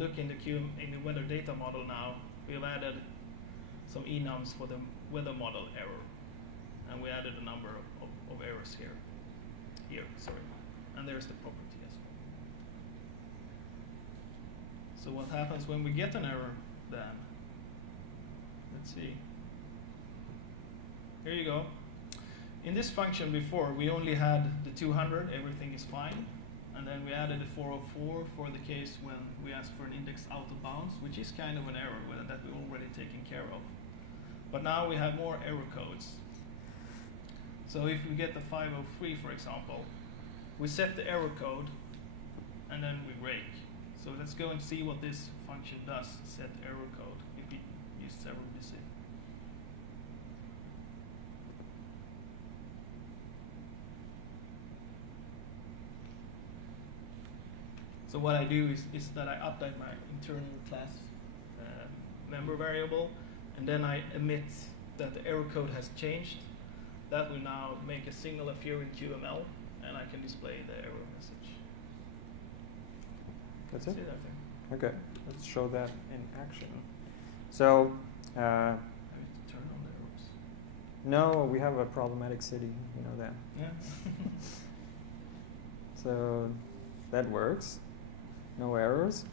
look in the weather data model now, we've added some enums for the weather model error, and we added a number of errors here. And there's the property as well. So what happens when we get an error then? Let's see. Here you go. In this function before, we only had the 200, everything is fine. And then we added a 404 for the case when we asked for an index out of bounds, which is kind of an error that we've already taken care of. But now we have more error codes. So if we get the 503, for example, we set the error code, and then we rake. So let's go and see what this function does, set error code, if we use several busy. So what I do is that I update my internal class member variable, and then I emit that the error code has changed. That will now make a signal appear in QML, and I can display the error message. That's it? See that thing? Okay, let's show that in action. So, I need to turn on the errors. no, we have a problematic city, you know that. Yeah. So that works. No errors.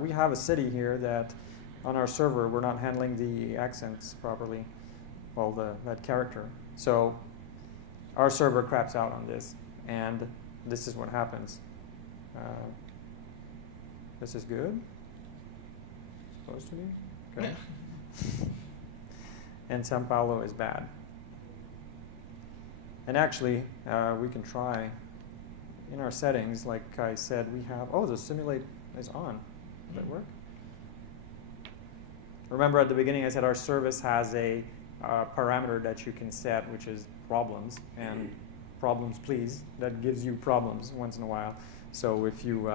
We have a city here that on our server we're not handling the accents properly, well, that character. So our server craps out on this, and this is what happens. This is good. Supposed to be. Okay. And Sao Paulo is bad. And actually, we can try. In our settings, like I said, we have, oh, the simulate is on. Does that work? Remember at the beginning I said our service has a parameter that you can set, which is problems, and problems please. That gives you problems once in a while. So if you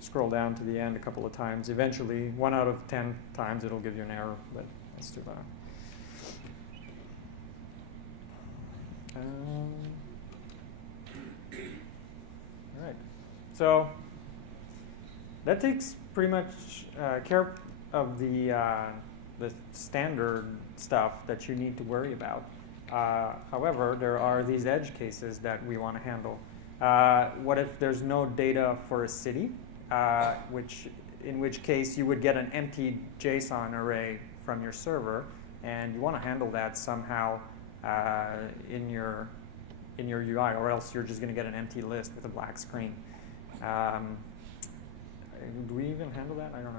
scroll down to the end a couple of times, eventually 1 out of 10 times it'll give you an error, but that's too bad. All right, so that takes pretty much care of the standard stuff that you need to worry about. However, there are these edge cases that we want to handle. What if there's no data for a city, in which case you would get an empty JSON array from your server, and you want to handle that somehow in your UI, or else you're just going to get an empty list with a black screen. Do we even handle that? I don't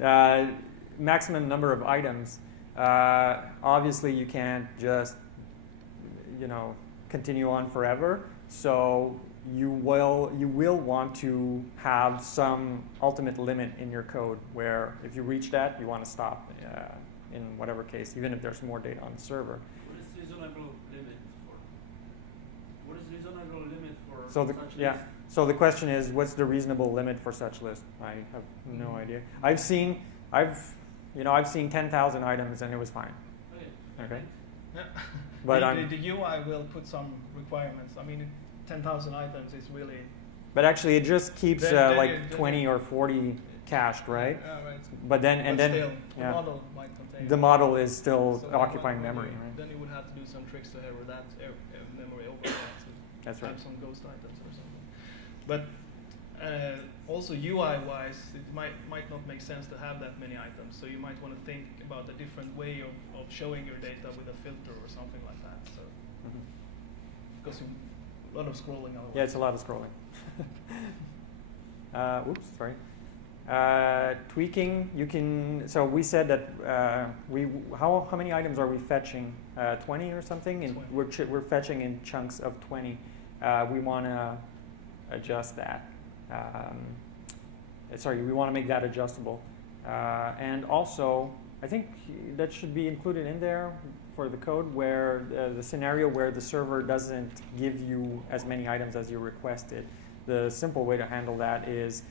know. Maximum number of items. Obviously, you can't just, continue on forever. So you will want to have some ultimate limit in your code where if you reach that, you want to stop in whatever case, even if there's more data on the server. What is reasonable limit for? What is reasonable limit for So such list? So the question is, what's the reasonable limit for such list? I have no idea. I've seen 10,000 items and it was fine. Okay. Yeah. But the UI will put some requirements. I mean, 10,000 items is really. But actually, it just keeps then 20 or 40 cached, right? Yeah, right. But then Still, the model might contain. The model is still So occupying memory, right? Then you would have to do some tricks to have that memory override. That's right. Have some ghost items or something. But also UI-wise, it might not make sense to have that many items. So you might want to think about a different way of showing your data with a filter or something like that. So because a lot of scrolling. Yeah, it's a lot of scrolling. Oops, sorry. Tweaking, you can. So we said that how many items are we fetching? 20 or something, and 20. we're fetching in chunks of 20. We want to adjust that. We want to make that adjustable, and also I think that should be included in there for the code where the scenario where the server doesn't give you as many items as you requested. The simple way to handle that is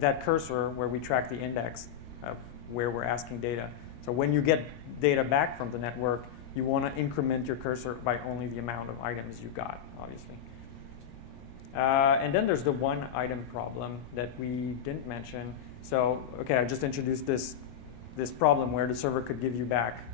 that cursor where we track the index of where we're asking data. So when you get data back from the network, you want to increment your cursor by only the amount of items you got, obviously. And then there's the one item problem that we didn't mention. So, okay, I just introduced this problem where the server could give you back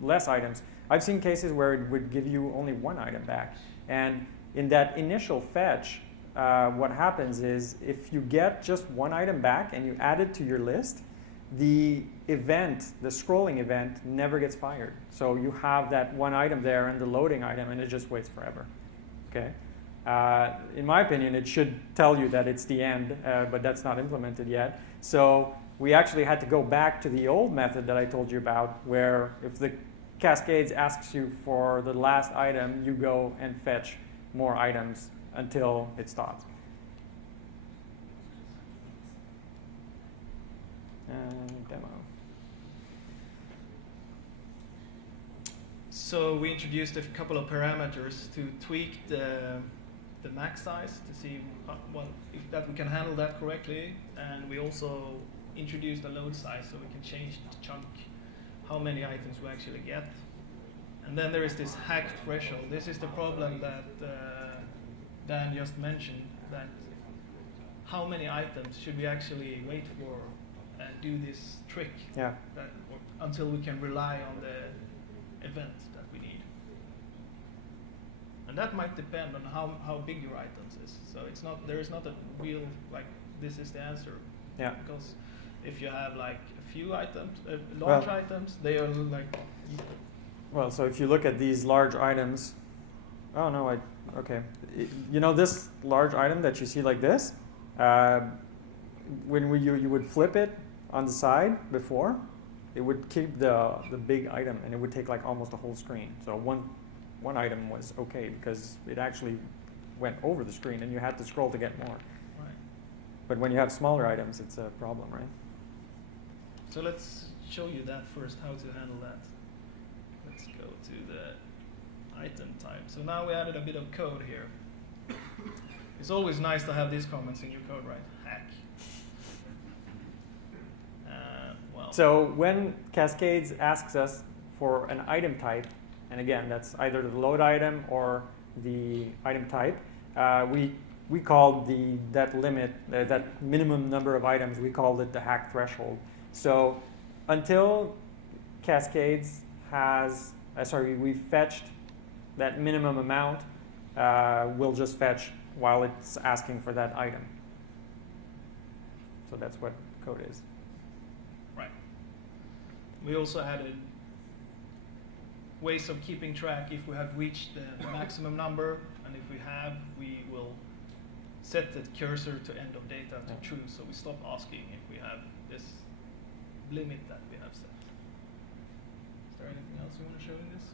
less items. I've seen cases where it would give you only one item back. And in that initial fetch, what happens is if you get just one item back and you add it to your list, the event, the scrolling event, never gets fired. So you have that one item there and the loading item, and it just waits forever. Okay. In my opinion, it should tell you that it's the end, but that's not implemented yet. So we actually had to go back to the old method that I told you about, where if the Cascades asks you for the last item, you go and fetch more items until it stops. Demo. So we introduced a couple of parameters to tweak the max size to see if that we can handle that correctly, and we also introduced a load size so we can change the chunk, how many items we actually get. And then there is this hack threshold. This is the problem that Dan just mentioned, that how many items should we actually wait for and do this trick until we can rely on the event that we need. And that might depend on how big your items is. So there is not a real, like, this is the answer. Yeah. Because if you have like a few items, large items, they are like... Well, so if you look at these large items, okay. You know this large item that you see like this? When you would flip it on the side before, it would keep the big item, and it would take like almost a whole screen. So one item was okay because it actually went over the screen and you had to scroll to get more. Right. But when you have smaller items, it's a problem, right? So let's show you that first, how to handle that. Let's go to the item type. So now we added a bit of code here. It's always nice to have these comments in your code, right? Hack. So when Cascades asks us for an item type, and again, that's either the load item or the item type, we called that limit, that minimum number of items, we called it the hack threshold. So until Cascades has, we fetched that minimum amount, we'll just fetch while it's asking for that item. So that's what code is. Right. We also added ways of keeping track if we have reached the maximum number, and if we have, we will set the cursor to end of data to true, so we stop asking if we have this limit that we have set. Is there anything else you want to show in this?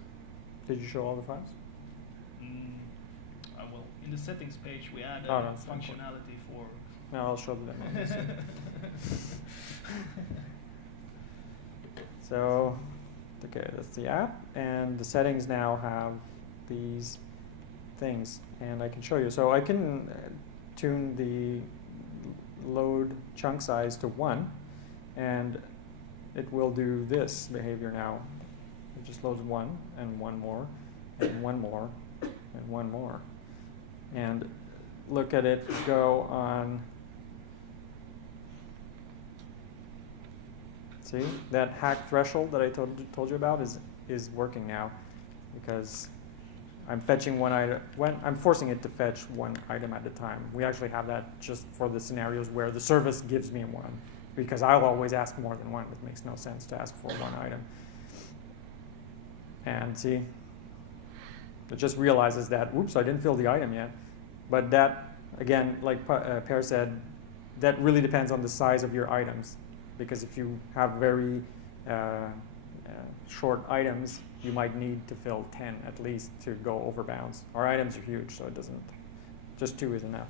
Did you show all the files? Well, in the settings page, we added functionality for... No, I'll show them on this. So, okay, that's the app, and the settings now have these things, and I can show you. So I can tune the load chunk size to 1, and it will do this behavior now. It just loads 1, and 1 more, and 1 more, and 1 more. And look at it go on. See, that hack threshold that I told you about is working now, because I'm fetching one item. I'm forcing it to fetch one item at a time. We actually have that just for the scenarios where the service gives me one, because I'll always ask more than one. It makes no sense to ask for one item. And see, it just realizes that, oops, I didn't fill the item yet. But that, again, like Per said, that really depends on the size of your items. Because if you have very short items, you might need to fill 10 at least to go over bounds. Our items are huge, so it doesn't, just 2 is enough.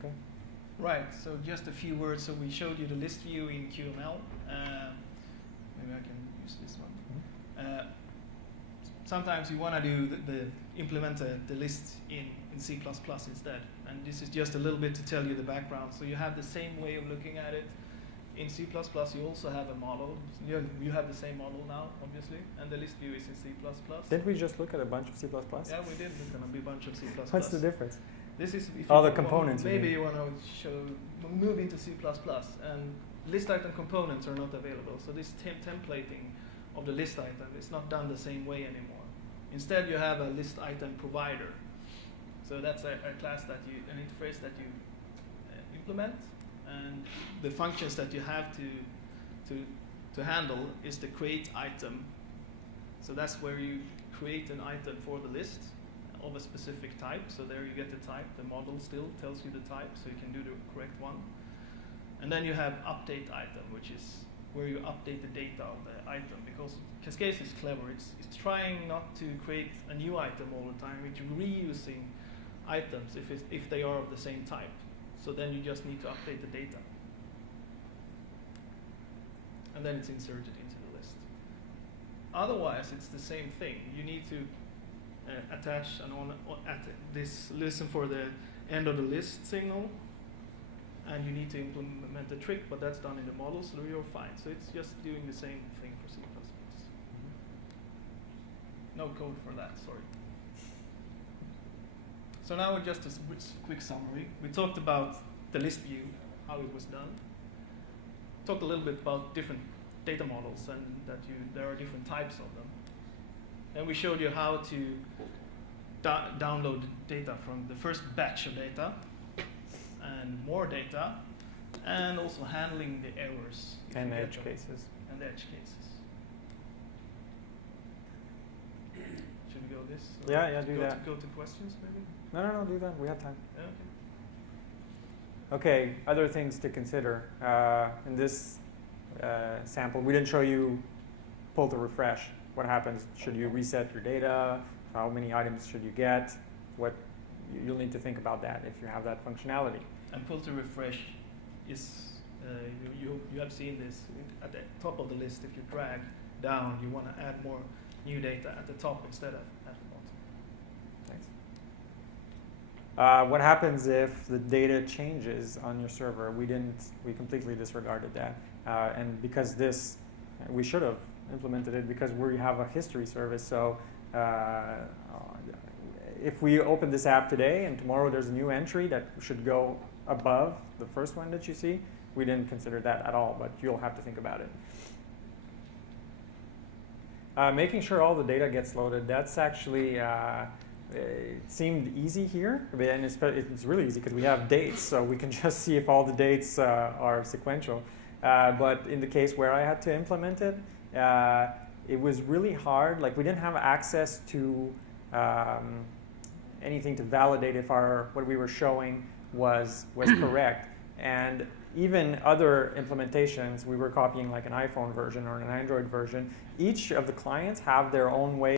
Okay. Right, so just a few words. So we showed you the list view in QML. Maybe I can use this one. Sometimes you want to do implement the list in C++ instead. And this is just a little bit to tell you the background. So you have the same way of looking at it. In C++, you also have a model. You have the same model now, obviously, and the list view is in C++. Didn't we just look at a bunch of C++? Yeah, we did look at a bunch of C++. What's the difference? This is if Oh, you the components, you Maybe mean. you want to move into C++, and list item components are not available. So this templating of the list item is not done the same way anymore. Instead, you have a list item provider. So that's a class that an interface that you implement, and the functions that you have to handle is the create item. So that's where you create an item for the list of a specific type. So there you get the type. The model still tells you the type, so you can do the correct one. And then you have update item, which is where you update the data of the item, because Cascades is clever. It's trying not to create a new item all the time. It's reusing items if they are of the same type. So then you just need to update the data. And then it's inserted into the list. Otherwise, it's the same thing. You need to attach listen for the end of the list signal, and you need to implement the trick, but that's done in the model, so you're fine. So it's just doing the same thing for C++. No code for that, sorry. So now just a quick summary. We talked about the list view, how it was done. Talked a little bit about different data models and that there are different types of them. And we showed you how to download data from the first batch of data and more data, and also handling the errors. And the edge cases. And the edge cases. Should we go this? Yeah, do that. Go to questions, maybe? No, do that. We have time. Yeah, Okay, other things to consider. In this sample, we didn't show you pull to refresh. What happens? Should you reset your data? How many items should you get? You'll need to think about that if you have that functionality. And pull to refresh is, you have seen this at the top of the list. If you drag down, you want to add more new data at the top instead of at the bottom. Thanks. What happens if the data changes on your server? We completely disregarded that. And because we should have implemented it because we have a history service. So if we open this app today and tomorrow there's a new entry that should go above the first one that you see, we didn't consider that at all, but you'll have to think about it. Making sure all the data gets loaded, that's actually, it seemed easy here, and it's really easy because we have dates, so we can just see if all the dates are sequential. But in the case where I had to implement it, it was really hard. Like, we didn't have access to anything to validate if what we were showing was correct. And even other implementations, we were copying like an iPhone version or an Android version. Each of the clients have their own way